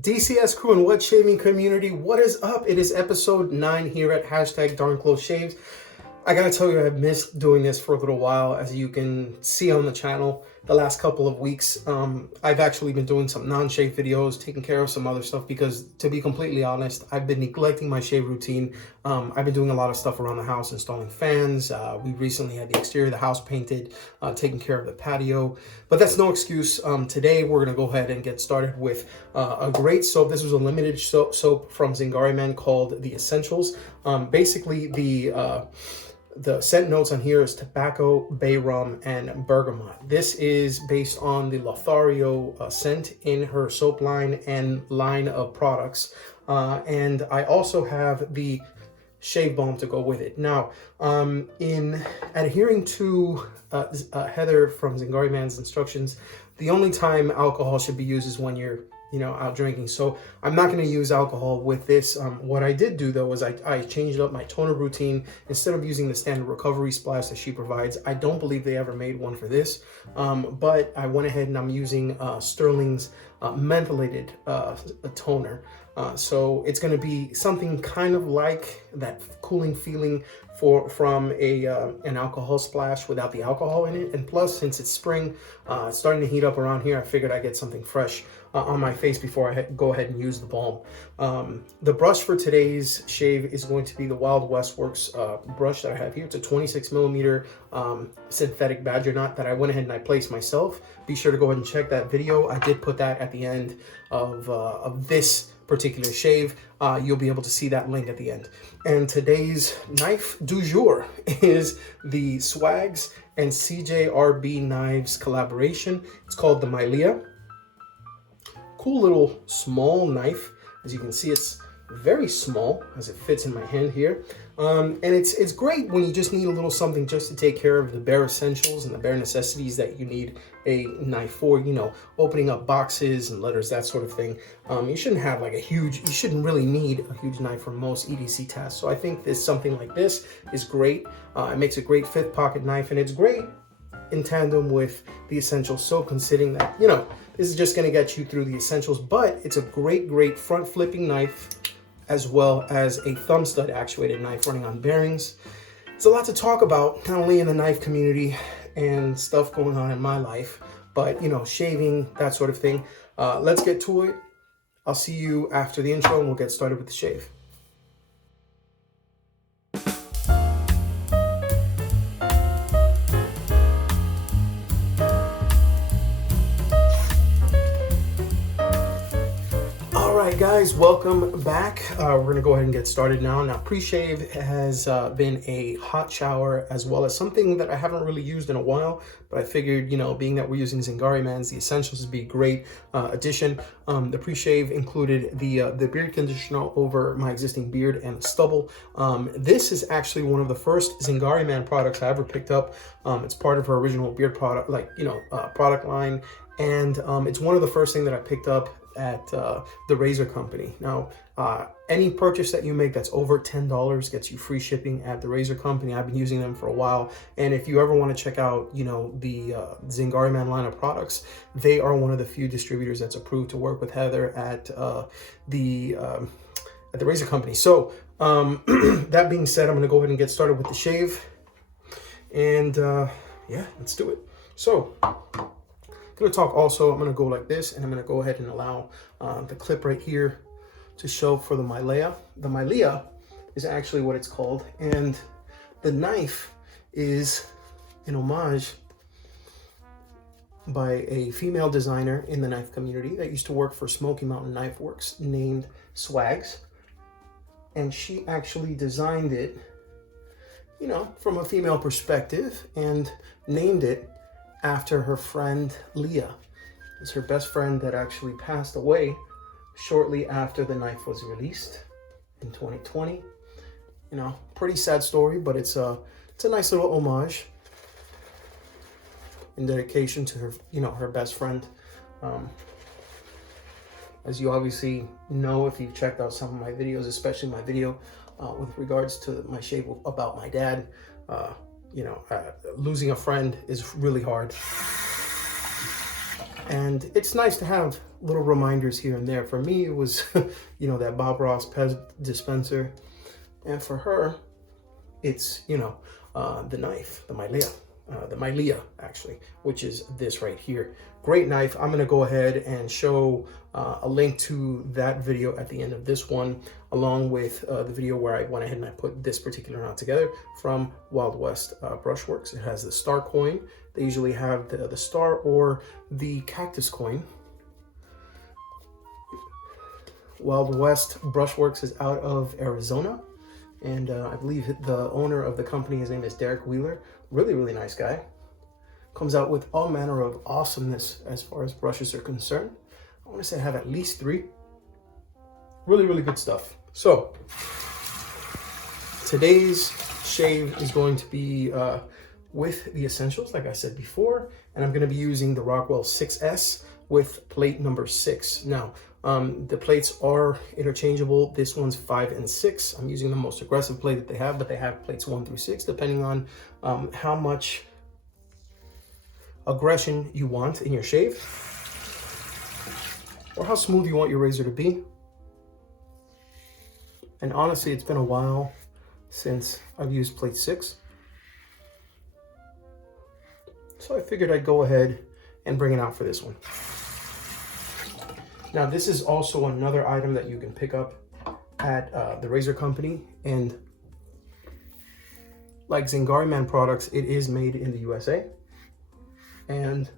DCS crew and wet shaving community, what is up? It is episode 9 here at #DarnCloseShaves. I gotta tell you, I've missed doing this for a little while. As you can see on the channel, the last couple of weeks, I've actually been doing some non-shave videos, taking care of some other stuff because, to be completely honest, I've been neglecting my shave routine. I've been doing a lot of stuff around the house, installing fans. We recently had the exterior of the house painted, taking care of the patio, but that's no excuse. Today, we're gonna go ahead and get started with a great soap. This was a limited soap from Zingari Man called the Essentials. Basically, the scent notes on here is tobacco, bay rum, and bergamot. This is based on the Lothario scent in her soap line and line of products. And I also have the shave balm to go with it. Now, in adhering to Heather from Zingari Man's instructions, the only time alcohol should be used is when you're out drinking. So I'm not going to use alcohol with this. What I did do though is I changed up my toner routine. Instead of using the standard recovery splash that she provides, I don't believe they ever made one for this, but I went ahead and I'm using Stirling's mentholated toner. So it's going to be something kind of like that cooling feeling from an alcohol splash without the alcohol in it. And plus, since it's spring, it's starting to heat up around here, I figured I'd get something fresh on my face before I go ahead and use the balm. The brush for today's shave is going to be the Wild West Works brush that I have here. It's a 26 millimeter synthetic badger knot that I went ahead and I placed myself. Be sure to go ahead and check that video. I did put that at the end of this particular shave. You'll be able to see that link at the end. And today's knife du jour is the Swags and CJRB Knives collaboration. It's called the Maileah. Cool little small knife. As you can see, it's very small as it fits in my hand here. And it's great when you just need a little something just to take care of the bare essentials and the bare necessities that you need a knife for, opening up boxes and letters, that sort of thing. You shouldn't have like you shouldn't really need a huge knife for most EDC tasks. So I think something like this is great. It makes a great fifth pocket knife, and it's great in tandem with the essential soap, considering that, this is just gonna get you through the essentials, but it's a great front flipping knife, as well as a thumb stud actuated knife running on bearings. It's a lot to talk about, not only in the knife community and stuff going on in my life, but shaving, that sort of thing. Let's get to it. I'll see you after the intro and we'll get started with the shave. Alright guys, welcome back. We're going to go ahead and get started now. Now, pre-shave has been a hot shower, as well as something that I haven't really used in a while, but I figured, being that we're using Zingari Man's, the Essentials would be a great addition. The pre-shave included the beard conditioner over my existing beard and the stubble. This is actually one of the first Zingari Man products I ever picked up. It's part of her original beard product, product line, and it's one of the first things that I picked up at the razor company. Now, any purchase that you make that's over $10 gets you free shipping at the razor company. I've been using them for a while, and if you ever want to check out the Zingari Man line of products, they are one of the few distributors that's approved to work with Heather at the razor company. So that being said, I'm going to go ahead and get started with the shave, and yeah, let's do it. So I'm going to talk also, I'm going to go like this, and I'm going to go ahead and allow the clip right here to show for the Maileah. The Maileah is actually what it's called, and the knife is an homage by a female designer in the knife community that used to work for Smoky Mountain Knife Works named Swags, and she actually designed it, from a female perspective, and named it after her friend Leah. It's her best friend that actually passed away shortly after the knife was released in 2020. Pretty sad story, but it's a nice little homage in dedication to her, her best friend. As you obviously know, if you've checked out some of my videos, especially my video with regards to my shave about my dad, losing a friend is really hard. And it's nice to have little reminders here and there. For me, it was, you know, that Bob Ross Pez dispenser. And for her, it's, you know, the knife, the Maileah, actually, which is this right here. Great knife. I'm going to go ahead and show a link to that video at the end of this one, along with the video where I went ahead and I put this particular knot together from Wild West Brushworks. It has the star coin. They usually have the star or the cactus coin. Wild West Brushworks is out of Arizona. And I believe the owner of the company, his name is Derek Wheeler. Really, really nice guy. Comes out with all manner of awesomeness as far as brushes are concerned. I want to say I have at least 3. Really, really good stuff. So, today's shave is going to be with the essentials, like I said before. And I'm going to be using the Rockwell 6S with plate number 6. Now, the plates are interchangeable. This one's 5 and 6. I'm using the most aggressive plate that they have, but they have plates 1 through 6, depending on how much aggression you want in your shave, or how smooth you want your razor to be. And honestly, it's been a while since I've used plate 6. So I figured I'd go ahead and bring it out for this one. Now, this is also another item that you can pick up at the razor company. And like ZingariMan products, it is made in the USA. And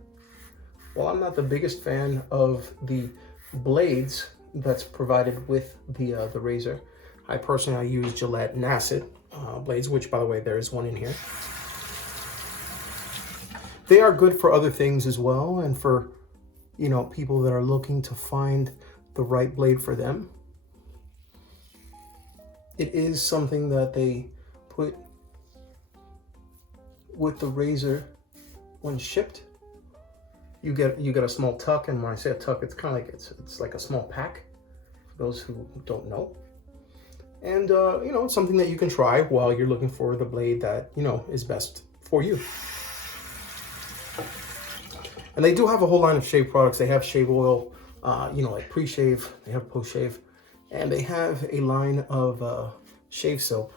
while I'm not the biggest fan of the blades that's provided with the razor, I personally use Gillette Nasset blades, which, by the way, there is one in here. They are good for other things as well, and for, you know, people that are looking to find the right blade for them. It is something that they put with the razor when shipped. You get a small tuck, and when I say a tuck, it's kind of like it's like a small pack for those who don't know. And you know, it's something that you can try while you're looking for the blade that, you know, is best for you. And they do have a whole line of shave products. They have shave oil, you know, like pre-shave. They have post-shave. And they have a line of shave soap.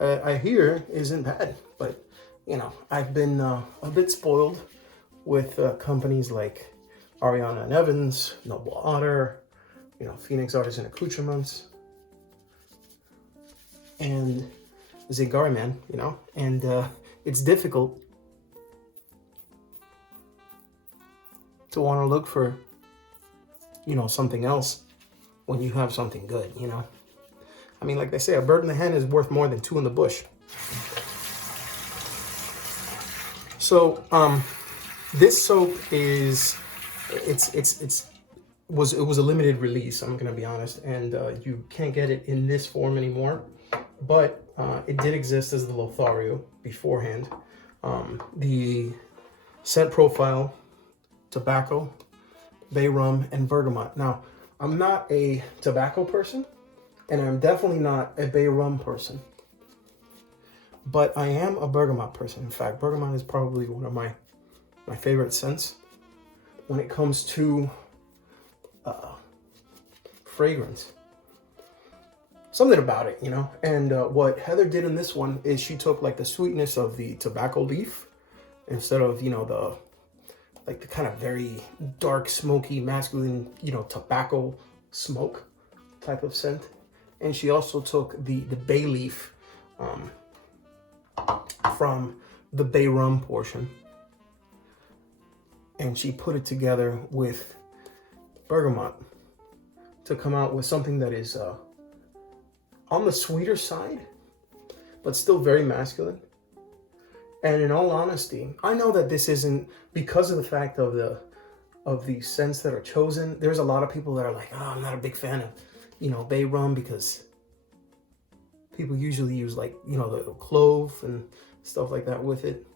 I hear isn't bad, but, you know, I've been a bit spoiled with companies like Ariana and Evans, Noble Otter, you know, Phoenix Artisan Accoutrements, and ZingariMan, you know, and it's difficult to want to look for, you know, something else when you have something good, you know. I mean, like they say, a bird in the hand is worth more than 2 in the bush. So, this soap is, it was a limited release, I'm gonna be honest, and you can't get it in this form anymore, but it did exist as the Lothario beforehand. The scent profile: tobacco, bay rum, and bergamot. Now, I'm not a tobacco person, and I'm definitely not a bay rum person, but I am a bergamot person. In fact, bergamot is probably one of my favorite scents when it comes to fragrance. Something about it, you know. And what Heather did in this one is she took like the sweetness of the tobacco leaf instead of, you know, the kind of very dark, smoky, masculine, you know, tobacco smoke type of scent. And she also took the bay leaf from the bay rum portion, and she put it together with bergamot to come out with something that is on the sweeter side, but still very masculine. And in all honesty, I know that this isn't, because of the fact of the scents that are chosen. There's a lot of people that are like, oh, I'm not a big fan of, you know, bay rum, because people usually use, like, you know, the clove and stuff like that with it.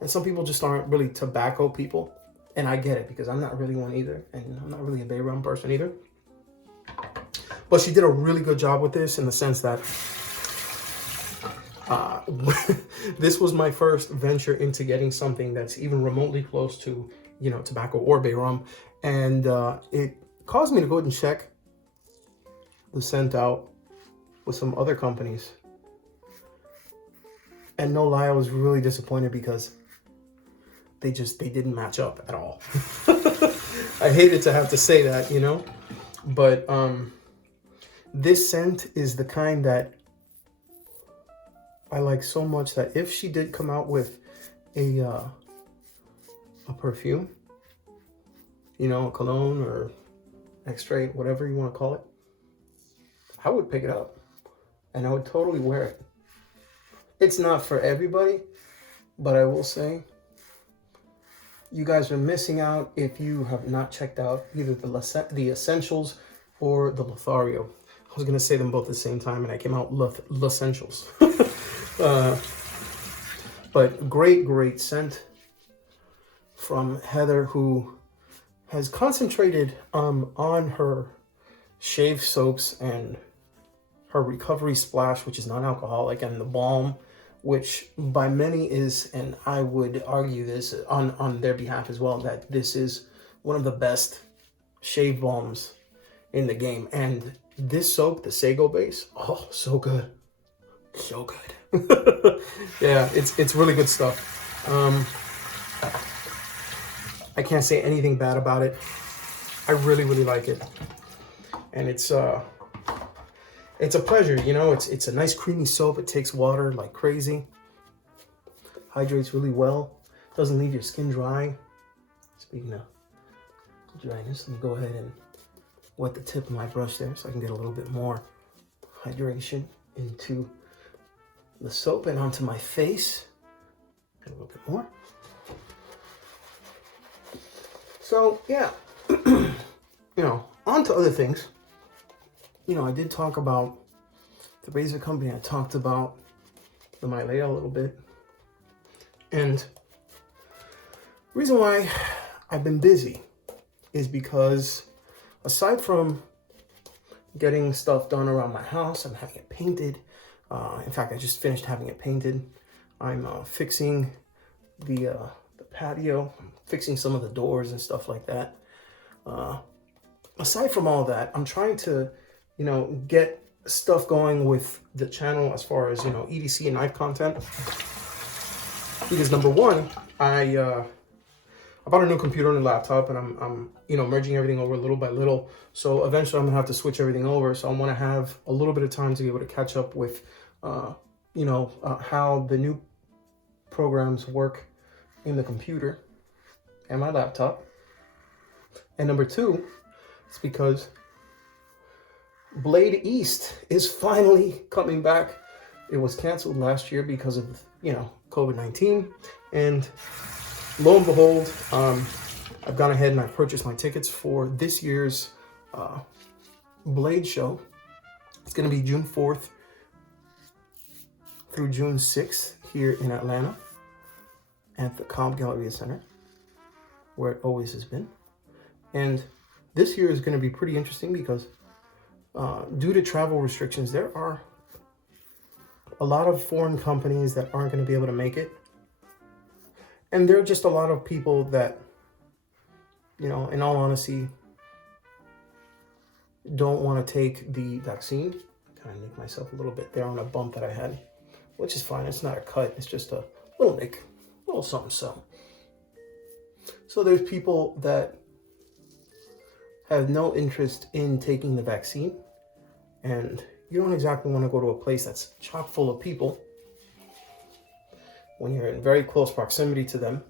And some people just aren't really tobacco people. And I get it, because I'm not really one either. And I'm not really a bay rum person either. But she did a really good job with this, in the sense that Uh, this was my first venture into getting something that's even remotely close to, you know, tobacco or bay rum. And it caused me to go ahead and check the scent out with some other companies. And no lie, I was really disappointed because they didn't match up at all. I hated to have to say that, you know, but this scent is the kind that I like so much that if she did come out with a perfume, you know, a cologne or extrait, whatever you want to call it, I would pick it up and I would totally wear it. It's not for everybody, but I will say you guys are missing out if you have not checked out either the Essentials or the Lothario. I was going to say them both at the same time and I came out L'Essentials. But great scent from Heather, who has concentrated on her shave soaps and her recovery splash, which is non-alcoholic, and the balm, which by many is, and I would argue this on their behalf as well, that this is one of the best shave balms in the game. And this soap, the Sego base, oh, so good. So good. Yeah, it's really good stuff. I can't say anything bad about it. I really like it. And it's a pleasure, you know. It's a nice creamy soap. It takes water like crazy. Hydrates really well. Doesn't leave your skin dry. Speaking of dryness, let me go ahead and wet the tip of my brush there so I can get a little bit more hydration into the soap and onto my face. And a little bit more. So yeah, you know, on to other things. You know, I did talk about the razor company. I talked about the Maileah a little bit. And the reason why I've been busy is because aside from getting stuff done around my house, I'm having it painted. In fact, I just finished having it painted. I'm fixing the patio, I'm fixing some of the doors and stuff like that. Aside from all that, I'm trying to, you know, get stuff going with the channel as far as, you know, EDC and knife content. Because number one, I bought a new computer and a laptop, and I'm you know, merging everything over little by little. So eventually I'm gonna have to switch everything over. So I want to have a little bit of time to be able to catch up with, you know, how the new programs work in the computer and my laptop. And number two, it's because Blade East is finally coming back. It was canceled last year because of, you know, COVID-19, and lo and behold, I've gone ahead and I've purchased my tickets for this year's Blade show. It's going to be June 4th through June 6th here in Atlanta at the Cobb Galleria Center, where it always has been. And this year is going to be pretty interesting because due to travel restrictions, there are a lot of foreign companies that aren't going to be able to make it. And there are just a lot of people that, you know, in all honesty, don't want to take the vaccine. Kind of nick myself a little bit there on a bump that I had, which is fine. It's not a cut. It's just a little nick, a little something. So there's people that have no interest in taking the vaccine, and you don't exactly want to go to a place that's chock full of people when you're in very close proximity to them,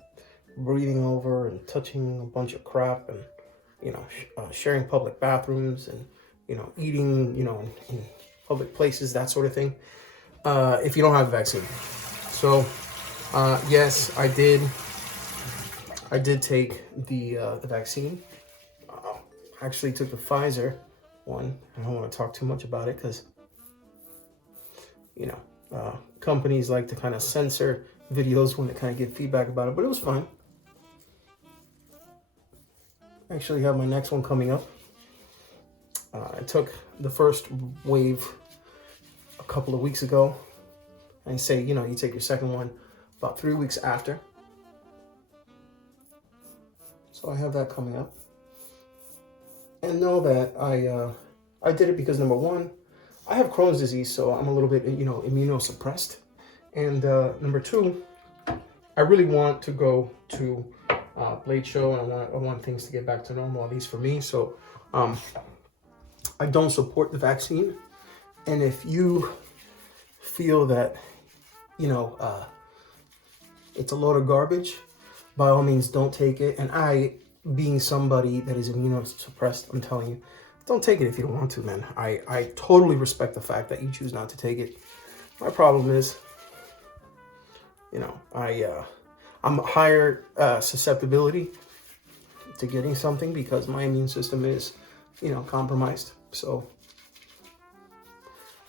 breathing over and touching a bunch of crap, and, you know, sharing public bathrooms, and, you know, eating, you know, in public places, that sort of thing, if you don't have a vaccine. So yes, I did take the vaccine. I actually took the Pfizer one. I don't want to talk too much about it because, you know, companies like to kind of censor videos when they kind of give feedback about it, but it was fine. I actually have my next one coming up. I took the first wave a couple of weeks ago, And say, you know, you take your second one about 3 weeks after. So I have that coming up. And know that I did it because, number one, I have Crohn's disease, so I'm a little bit, you know, immunosuppressed. And number two, I really want to go to Blade Show, and I want things to get back to normal, at least for me. So I don't support the vaccine. And if you feel that, you know, it's a load of garbage, by all means, don't take it. And I, being somebody that is immunosuppressed, I'm telling you, don't take it if you don't want to, man. I totally respect the fact that you choose not to take it. My problem is, you know, I'm higher susceptibility to getting something because my immune system is, you know, compromised. So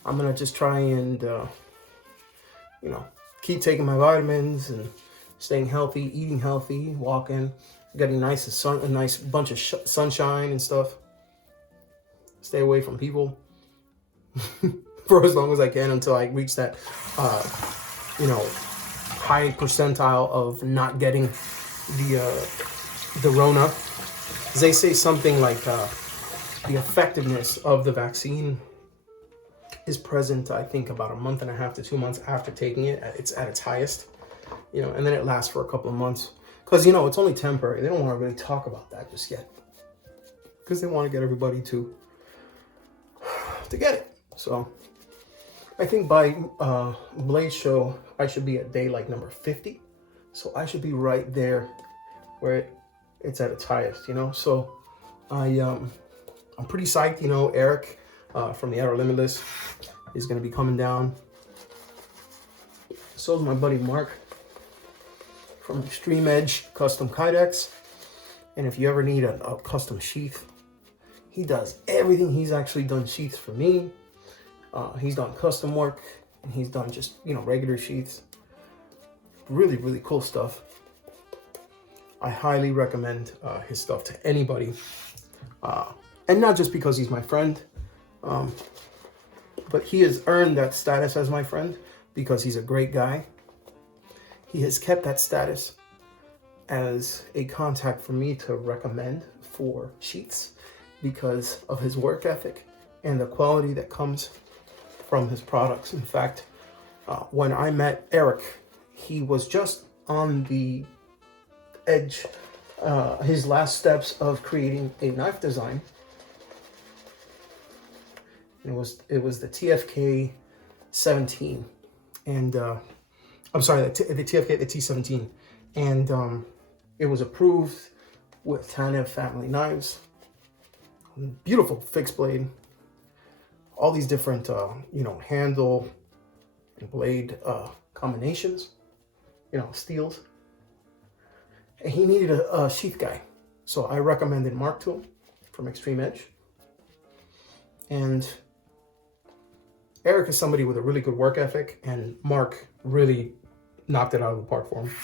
I'm gonna just try and, you know, keep taking my vitamins and staying healthy, eating healthy, walking, getting a nice bunch of sunshine and stuff. Stay away from people for as long as I can until I reach that, you know, high percentile of not getting the Rona. They say something like the effectiveness of the vaccine is present, I think, about a month and a half to 2 months after taking it. It's at its highest, you know, and then it lasts for a couple of months because, you know, it's only temporary. They don't want to really talk about that just yet because they want to get everybody to get it. So I think by Blade Show, I should be at day like number 50. So I should be right there where it's at its highest, you know? So I'm pretty psyched, you know. Eric from the Outer Limitless is going to be coming down. So is my buddy Mark from Extreme Edge Custom Kydex. And if you ever need a custom sheath, he does everything. He's actually done sheaths for me. He's done custom work, and he's done just, you know, regular sheaths. Really, really cool stuff. I highly recommend his stuff to anybody. And not just because he's my friend, but he has earned that status as my friend because he's a great guy. He has kept that status as a contact for me to recommend for sheets because of his work ethic and the quality that comes from his products. In fact, when I met Eric, he was just on the edge, his last steps of creating a knife design. It was the TFK 17, and I'm sorry, the TFK, the T17, and it was approved with Tanev family knives. Beautiful fixed blade, all these different you know, handle and blade combinations, you know, steels. And he needed a sheath guy, so I recommended Mark to him from Extreme Edge. And Eric is somebody with a really good work ethic, and Mark really knocked it out of the park for him.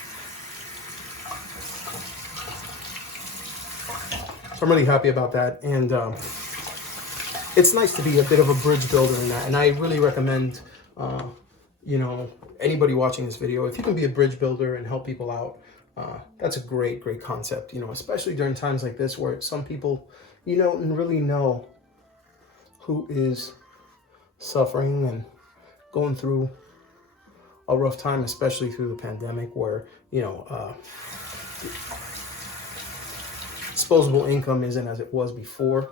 So I'm really happy about that, and it's nice to be a bit of a bridge builder in that. And I really recommend, you know, anybody watching this video, if you can be a bridge builder and help people out, that's a great, great concept, you know, especially during times like this where some people, you don't really know who is suffering and going through a rough time, especially through the pandemic where, you know, disposable income isn't as it was before.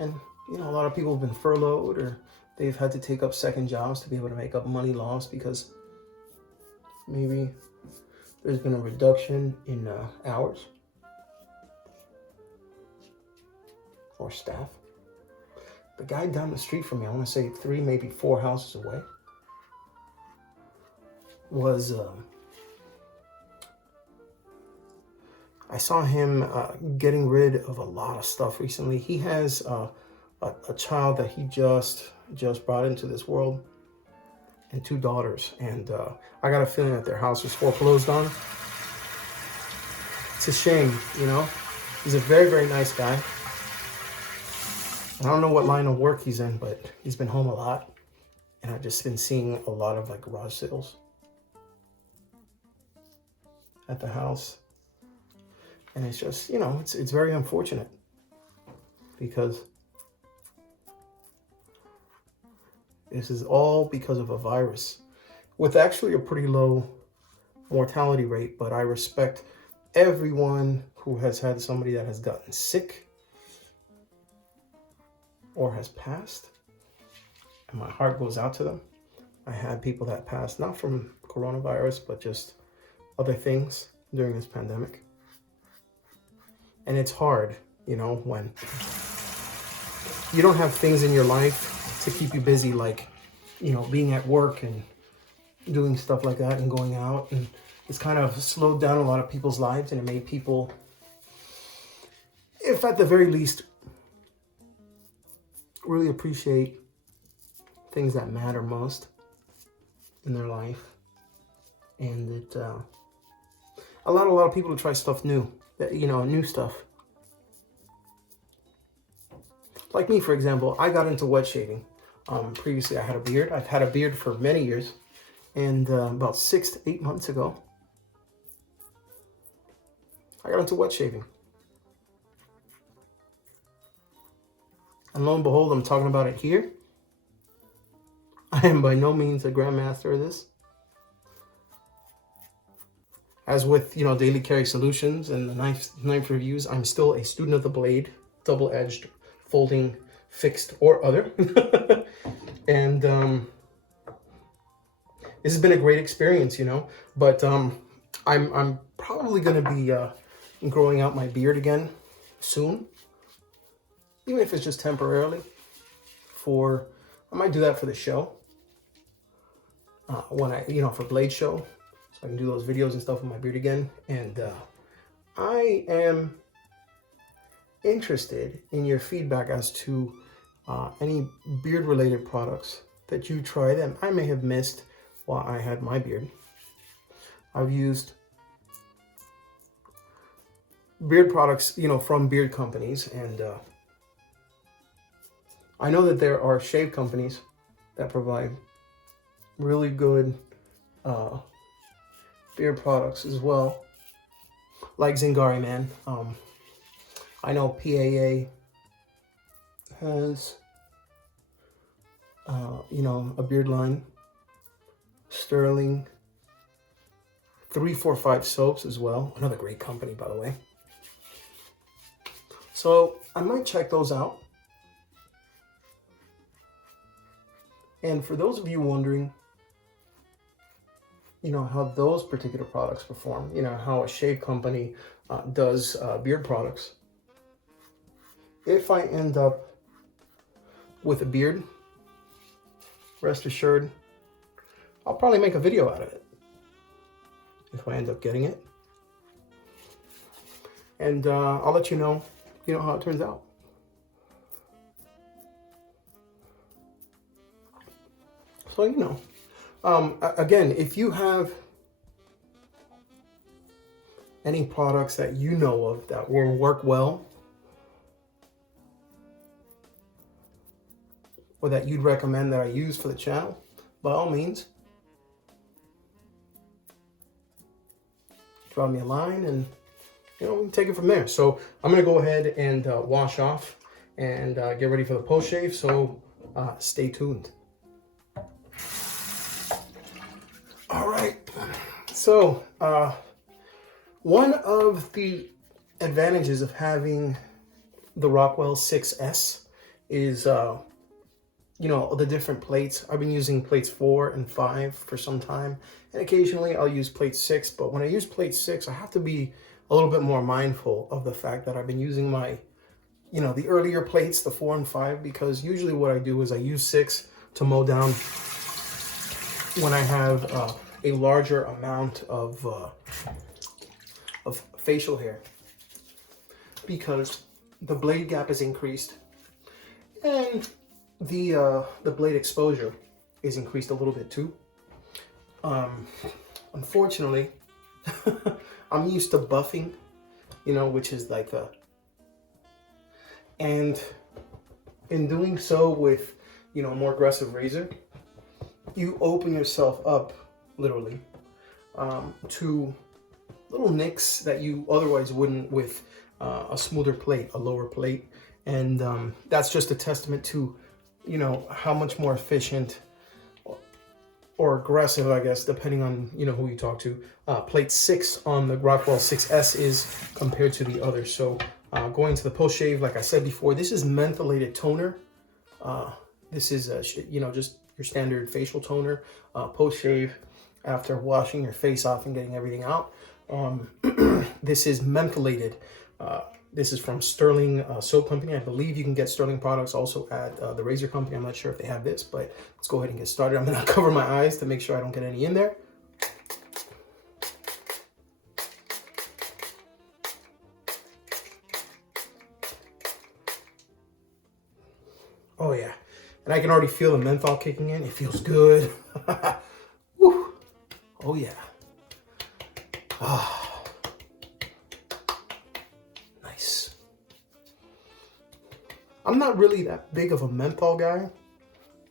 And, you know, a lot of people have been furloughed or they've had to take up second jobs to be able to make up money lost because maybe there's been a reduction in hours or staff. The guy down the street from me, I want to say 3, maybe 4 houses away, was, I saw him getting rid of a lot of stuff recently. He has a child that he just brought into this world and 2 daughters. And I got a feeling that their house was foreclosed on. It's a shame, you know. He's a very, very nice guy. I don't know what line of work he's in, but he's been home a lot. And I've just been seeing a lot of like garage sales at the house. And it's just, you know, it's very unfortunate because this is all because of a virus with actually a pretty low mortality rate. But I respect everyone who has had somebody that has gotten sick or has passed. And my heart goes out to them. I had people that passed, not from coronavirus, but just other things during this pandemic. And it's hard, you know, when you don't have things in your life to keep you busy, like, you know, being at work and doing stuff like that and going out. And it's kind of slowed down a lot of people's lives, and it made people, if at the very least, really appreciate things that matter most in their life. And it allowed a lot of people to try stuff new, you know, new stuff. Like me, for example, I got into wet shaving. Previously, I had a beard. I've had a beard for many years. And about 6 to 8 months ago, I got into wet shaving. And lo and behold, I'm talking about it here. I am by no means a grandmaster of this. As with, you know, Daily Carry Solutions and the knife reviews, I'm still a student of the blade, double-edged, folding, fixed, or other. And this has been a great experience, you know. But I'm probably going to be growing out my beard again soon, even if it's just temporarily. I might do that for the show. When for Blade Show, so I can do those videos and stuff with my beard again. And I am interested in your feedback as to any beard related products that you try that I may have missed while I had my beard. I've used beard products, you know, from beard companies, and I know that there are shave companies that provide really good beard products as well, like Zingari Man. I know PAA has, a beard line. Stirling 345 Soaps as well, another great company, by the way. So I might check those out. And for those of you wondering, you know, how those particular products perform, you know, how a shave company does beard products. If I end up with a beard, rest assured, I'll probably make a video out of it if I end up getting it. And I'll let you know, how it turns out. So, again, if you have any products that you know of that will work well, or that you'd recommend that I use for the channel, by all means, drop me a line and, we can take it from there. So I'm going to go ahead and wash off and get ready for the post shave. So stay tuned. All right. So one of the advantages of having the Rockwell 6S is, the different plates. I've been using plates 4 and 5 for some time, and occasionally I'll use plate 6. But when I use plate 6, I have to be a little bit more mindful of the fact that I've been using my, the earlier plates, the 4 and 5, because usually what I do is I use 6 to mow down when I have a larger amount of facial hair, because the blade gap is increased and the blade exposure is increased a little bit too. Unfortunately, I'm used to buffing, which is like and in doing so with, a more aggressive razor, you open yourself up, literally, to little nicks that you otherwise wouldn't with a smoother plate, a lower plate. And that's just a testament to, you know, how much more efficient or aggressive, I guess, depending on, you know, who you talk to, plate 6 on the Rockwell 6S is compared to the others. So going to the post shave, like I said before, this is mentholated toner. This is, you know, just your standard facial toner, post shave after washing your face off and getting everything out. This is mentholated. This is from Stirling Soap Company. I believe you can get Stirling products also at the razor company. I'm not sure if they have this, but let's go ahead and get started. I'm gonna cover my eyes to make sure I don't get any in there. Oh yeah, and I can already feel the menthol kicking in. It feels good. Woo. Oh yeah. Ah. Nice. I'm not really that big of a menthol guy,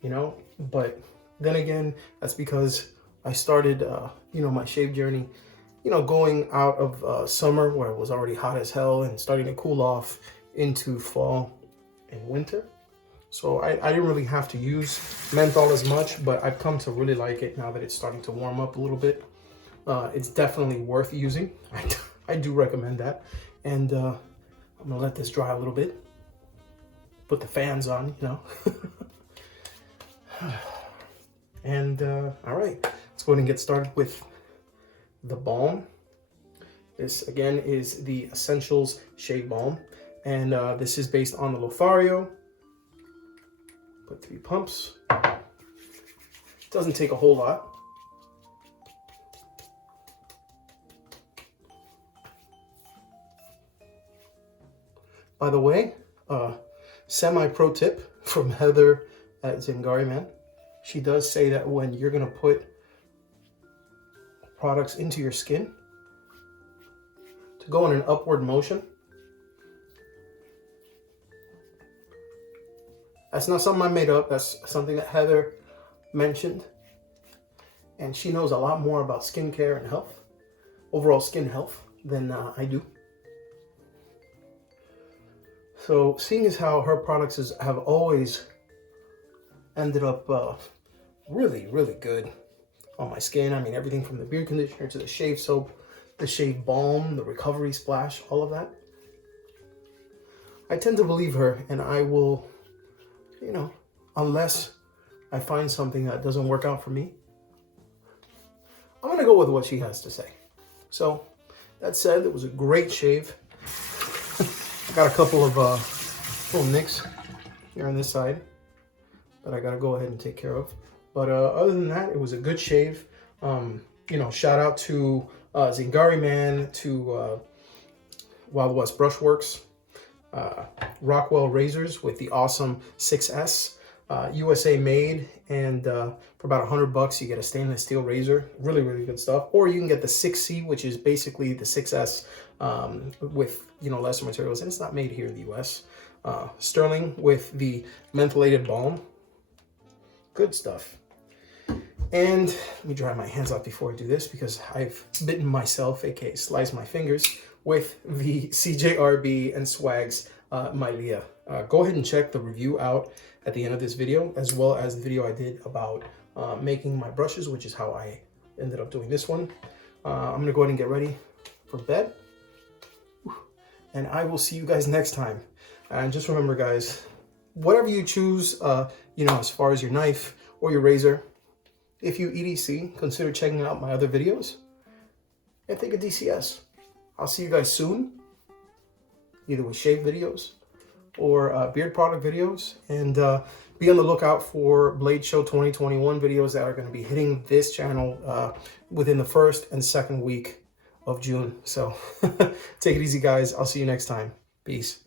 you know, but then again, that's because I started, you know, my shave journey, you know, going out of summer where it was already hot as hell and starting to cool off into fall and winter. So I didn't really have to use menthol as much, but I've come to really like it now that it's starting to warm up a little bit. It's definitely worth using. I do recommend that. And I'm gonna let this dry a little bit. Put the fans on, you know. And all right, let's go ahead and get started with the balm. This again is the Essentials Shave Balm. And this is based on the Lothario. Put 3 pumps. Doesn't take a whole lot. By the way, semi-pro tip from Heather at Zingari Man. She does say that when you're gonna put products into your skin, to go in an upward motion. That's not something I made up. That's something that Heather mentioned. And she knows a lot more about skincare and health, overall skin health, than I do. So seeing as how her products have always ended up really, really good on my skin. I mean, everything from the beard conditioner to the shave soap, the shave balm, the recovery splash, all of that. I tend to believe her, and I will, you know, unless I find something that doesn't work out for me, I'm gonna go with what she has to say. So that said, it was a great shave. Got a couple of little nicks here on this side that I gotta go ahead and take care of. But other than that, it was a good shave. You know, shout out to Zingari Man, to Wild West Brushworks, Rockwell razors with the awesome 6S, USA made, and for about $100 you get a stainless steel razor. Really, really good stuff. Or you can get the 6C, which is basically the 6S with, you know, lesser materials, and it's not made here in the US. Stirling with the mentholated balm. Good stuff. And let me dry my hands out before I do this, because I've bitten myself, aka sliced my fingers, with the CJRB and Swags Maileah. Go ahead and check the review out at the end of this video, as well as the video I did about making my brushes, which is how I ended up doing this one. I'm gonna go ahead and get ready for bed, and I will see you guys next time. And just remember, guys, whatever you choose, you know, as far as your knife or your razor, if you EDC, consider checking out my other videos and think of DCS. I'll see you guys soon, either with shave videos or beard product videos, and be on the lookout for Blade Show 2021 videos that are going to be hitting this channel within the 1st and 2nd week of June. So take it easy, guys. I'll see you next time. Peace.